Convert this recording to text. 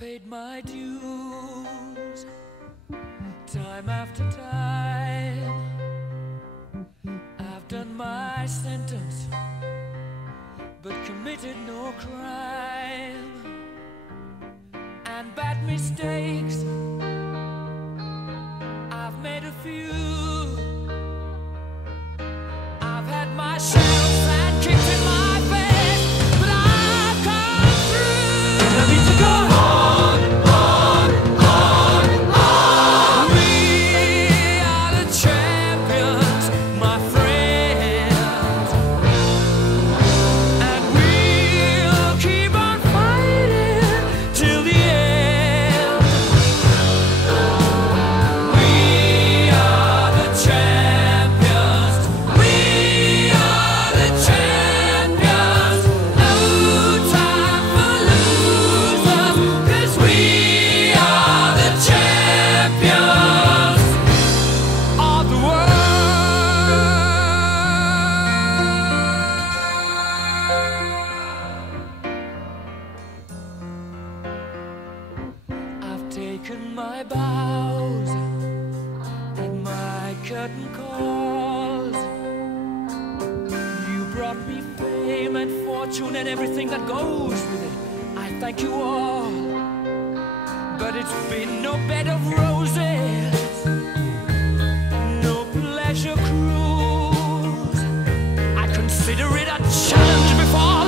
paid my dues time after time. I've done my sentence, but committed no crime. And bad mistakes, I've made a few. I've had my share of sand kicked in my face, but I've come through. And I need to go on, on, on, on. We are the champions, my friends, and we'll keep on fighting till the end. We are the champions. We are the champions. No time for losers, 'cause we are the champions of the world. I've taken my bows and my curtain calls. You brought me fame and fortune and everything that goes with it. I thank you all, but it's been no bed of roses, no pleasure cruise. I consider it a challenge before